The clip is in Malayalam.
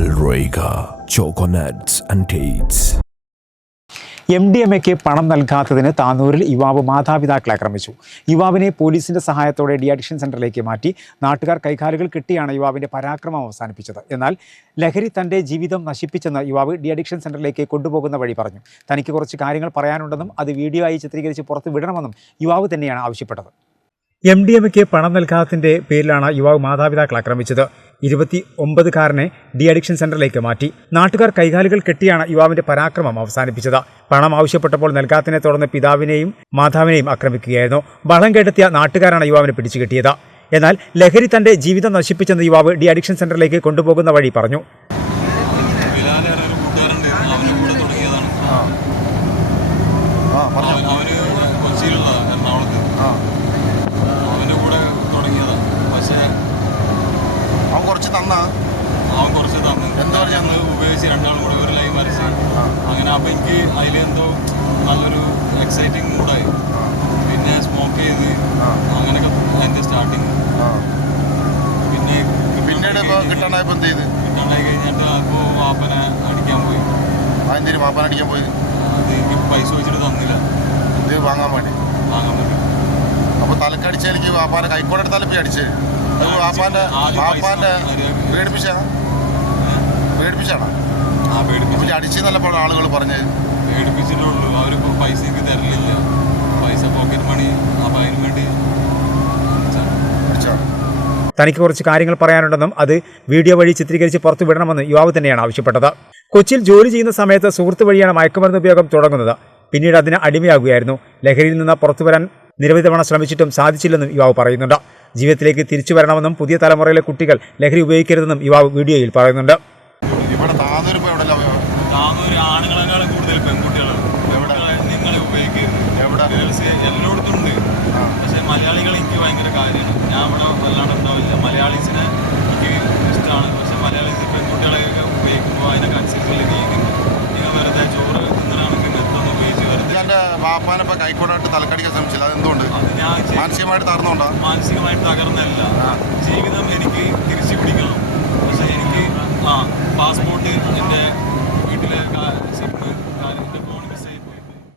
Alroiga Choconuts and dates M D M എക്ക് പണം നൽകാത്തതിന് താനൂരിൽ യുവാവ് മാതാപിതാക്കളെ ആക്രമിച്ചു. യുവാവിനെ പോലീസിന്റെ സഹായത്തോടെ ഡി അഡിക്ഷൻ സെന്ററിലേക്ക് മാറ്റി. നാട്ടുകാർ കൈകാലുകൾ കിട്ടിയാണ് യുവാവിന്റെ പരാക്രമം അവസാനിപ്പിച്ചത്. എന്നാൽ ലഹരി തന്റെ ജീവിതം നശിപ്പിച്ചെന്ന് യുവാവ് ഡി അഡിക്ഷൻ സെന്ററിലേക്ക് കൊണ്ടുപോകുന്ന വഴി പറഞ്ഞു. തനിക്ക് കുറച്ച് കാര്യങ്ങൾ പറയാനുണ്ടെന്നും അത് വീഡിയോ ആയി ചിത്രീകരിച്ച് പുറത്ത് വിടണമെന്നും യുവാവ് തന്നെയാണ് ആവശ്യപ്പെട്ടത്. എം ഡി എം എക്ക് പണം നൽകാത്തതിന്റെ പേരിലാണ് യുവാവ് മാതാപിതാക്കൾ ആക്രമിച്ചത്. ഇരുപത്തി ഒമ്പതുകാരനെ ഡി അഡിക്ഷൻ സെന്ററിലേക്ക് മാറ്റി. നാട്ടുകാർ കൈകാലുകൾ കെട്ടിയാണ് യുവാവിന്റെ പരാക്രമം അവസാനിപ്പിച്ചത്. പണം ആവശ്യപ്പെട്ടപ്പോൾ നൽകാത്തതിനെ തുടർന്ന് പിതാവിനെയും മാതാവിനെയും ആക്രമിക്കുകയായിരുന്നു. ബളം കെടുത്തിയ നാട്ടുകാരാണ് യുവാവിനെ പിടിച്ചു കെട്ടിയത് എന്നാൽ ലഹരി തന്റെ ജീവിതം നശിപ്പിച്ചെന്ന് യുവാവ് ഡി അഡിക്ഷൻ സെന്ററിലേക്ക് കൊണ്ടുപോകുന്ന വഴി പറഞ്ഞു. അവന് കൊച്ചിയിലുള്ള എറണാകുളത്ത് അവന്റെ കൂടെ തുടങ്ങിയതാണ് പക്ഷേ അവൻ കുറച്ച് തന്നാ. അവൻ കുറച്ച് തന്നു. എന്താ പറയുക അന്ന് ഉപയോഗിച്ച് രണ്ടാളും കൂടെ ഒരു ലൈവ് വരച്ച്. അങ്ങനെ അപ്പം എനിക്ക് അതിൽ എന്തോ നല്ലൊരു എക്സൈറ്റിംഗ് മൂഡായി പിന്നെ സ്മോക്ക് ചെയ്ത് അങ്ങനെയൊക്കെ എന്റെ സ്റ്റാർട്ടിങ് പിന്നെ പിന്നീട് ഇപ്പൊ കിട്ടാണ്ടായപ്പോ എന്ത് ചെയ്ത്? കിട്ടാണ്ടായി കഴിഞ്ഞിട്ട് അപ്പോൾ വാപ്പനെ അടിക്കാൻ പോയി. ആദ്യം വാപ്പാൻ അടിക്കാൻ പോയി? അത് എനിക്ക് പൈസ വെച്ചിട്ട് തന്നില്ല. ഇത് വാങ്ങാൻ വേണ്ടി? വാങ്ങാൻ വേണ്ടി. അപ്പൊ തലക്കടിച്ച എനിക്ക് വാപ്പാന്റെ കൈക്കോടെ തലപ്പി അടിച്ച്. വാപ്പാന്റെ വാപ്പാന്റെ പേടിപ്പിച്ചാണ് ആളുകൾ പറഞ്ഞത് പേടിപ്പിച്ചിട്ടുള്ളൂ. അവരിപ്പോ പൈസ എനിക്ക് തരലില്ല. പൈസ പോക്കറ്റ് മണി അപ്പം അതിന് വേണ്ടി. തനിക്ക് കുറച്ച് കാര്യങ്ങൾ പറയാനുണ്ടെന്നും അത് വീഡിയോ വഴി ചിത്രീകരിച്ച് പുറത്തു വിടണമെന്ന് യുവാവ് തന്നെയാണ് ആവശ്യപ്പെട്ടത്. കൊച്ചിയിൽ ജോലി ചെയ്യുന്ന സമയത്ത് സുഹൃത്ത് വഴിയാണ് മയക്കുമരുന്ന് ഉപയോഗം തുടങ്ങുന്നത്. പിന്നീട് അതിന് അടിമയാകുകയായിരുന്നു. ലഹരിയിൽ നിന്ന് പുറത്തു വരാൻ നിരവധി തവണ ശ്രമിച്ചിട്ടും സാധിച്ചില്ലെന്നും യുവാവ് പറയുന്നുണ്ട്. ജീവിതത്തിലേക്ക് തിരിച്ചു വരണമെന്നും പുതിയ തലമുറയിലെ കുട്ടികൾ ലഹരി ഉപയോഗിക്കരുതെന്നും യുവാവ് വീഡിയോയിൽ പറയുന്നുണ്ട് ആണുങ്ങളെക്കാളും കൂടുതൽ പെൺകുട്ടികൾ എവിടെ? നിങ്ങൾ ഉപയോഗിക്കരുത് എവിടെ? വാപ്പാനെ ഇപ്പൊ കൈക്കോടായിട്ട് തലക്കടിക്കാൻ ശ്രമിച്ചില്ല. അതെന്തുകൊണ്ട്? മാനസികമായിട്ട് തകർന്നോണ്ടാ മാനസികമായിട്ട് തകർന്നല്ല